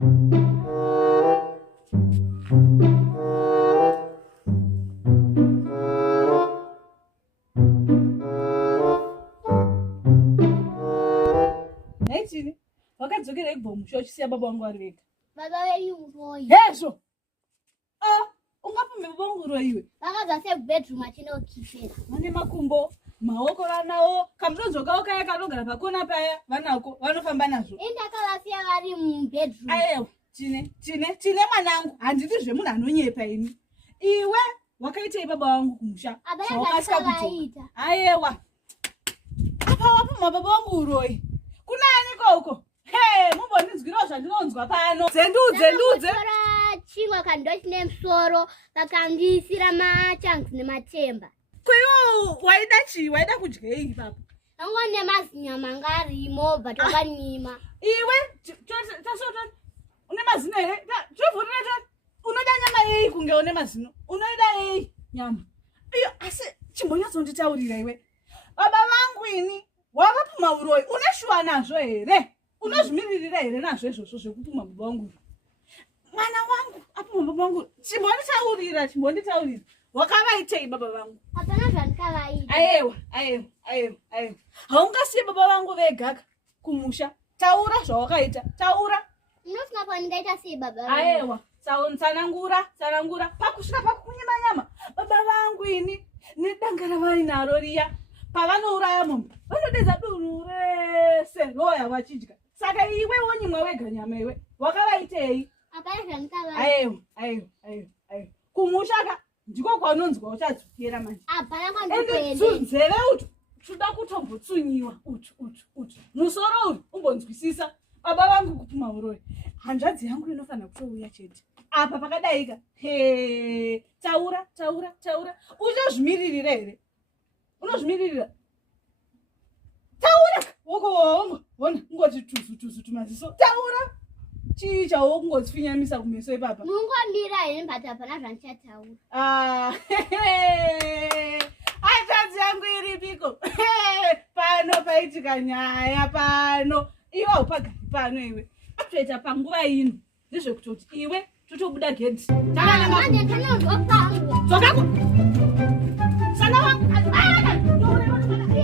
Chini. Wakadzokera igbomusho chisiya baba wangu ari vega. Baba weyu uroyi. Hezvo. Ungapume baba wangu uroyiwe. Vakadzase bedroom achinokhipera. Vane makumbo, maoko vanawo, kamudonzvo kawo kaya kanogara pakona paya, vanako, vanofamba nazvo. Indakavasiya vari mubedroom. Ayewo, chine mwanangu, handiti zvemunhu anonyepa ini. Iwe wakaitei baba wangu kumusha? Abakasika. Ayewa. Apa wapuma baba wangu uroyi. Kunani koko? Hey, mumbonizwirawo zvandinonzwa pano. Dzendudze. Chingwa kandochine musoro, vakandisira machanks nematemba. Kweyo waida chii? Waida kudyei papa? Angone mazinyama angarimo, vatokanyima. Iwe, tasota, une mazino here? Tovhurira tani? Unoda nyama yei kunge une mazino? Unoida yei nyama? Iyo, asi chimbonyatsonditaurira iwe. Baba vangu ini, wakapuma uroyi, uneshuwa nazvo here? Unozvimiririra here nazvo izvozvo zvekupuma baba vangu? Mwana wangu, apuma baba vangu, chimbonditaurira. Wakavaitei baba vangu? Hapana zvandikavaita. Ayewa. Haungasiye baba vangu vega kumusha. Taura zvawakaita, taura. Unosina kwandingaita sei baba vangu? Ayewa, tsanangura. Pakusvika pakunyima nyama. Baba vangu ini, nedanga ravainaro riya. Pavanouraya mombe, vanodedza dunhu rese roya vachidya. Saka iwe wonyimwa wega nyama iwe. Wakavaitei? Hapana zvandikavaita. Ayewa. Kumushaka ndiko kwanonzwa uchadzokera manje. Hapana kwandikuenda. Nzeve utu chuda kutombotsunyiwa utu. Musoro uyu umbonzwisisa. Baba vangu kupuma uroyi. Hanzvadzi yangu inofana kutouya chete. Apa pakadaika. Taura. Uchazvimiririra here? Unozvimiririra? Taura! Woko, wona, ungoti tuzu tumaziso. Taura! Chii chawo kungotsfinyamisa kumeso ipapa? Mungondira here but hapana zvandichataura. Hanzvadzi yangu iripiko? Pano paitika nyaya pano. Iwe haupagari pano iwe. Atoita panguva ino. Ndezvekutoti iwe totobuda gedhi. Manje ndinonzwa pangu. Dzokako. Sana wangu.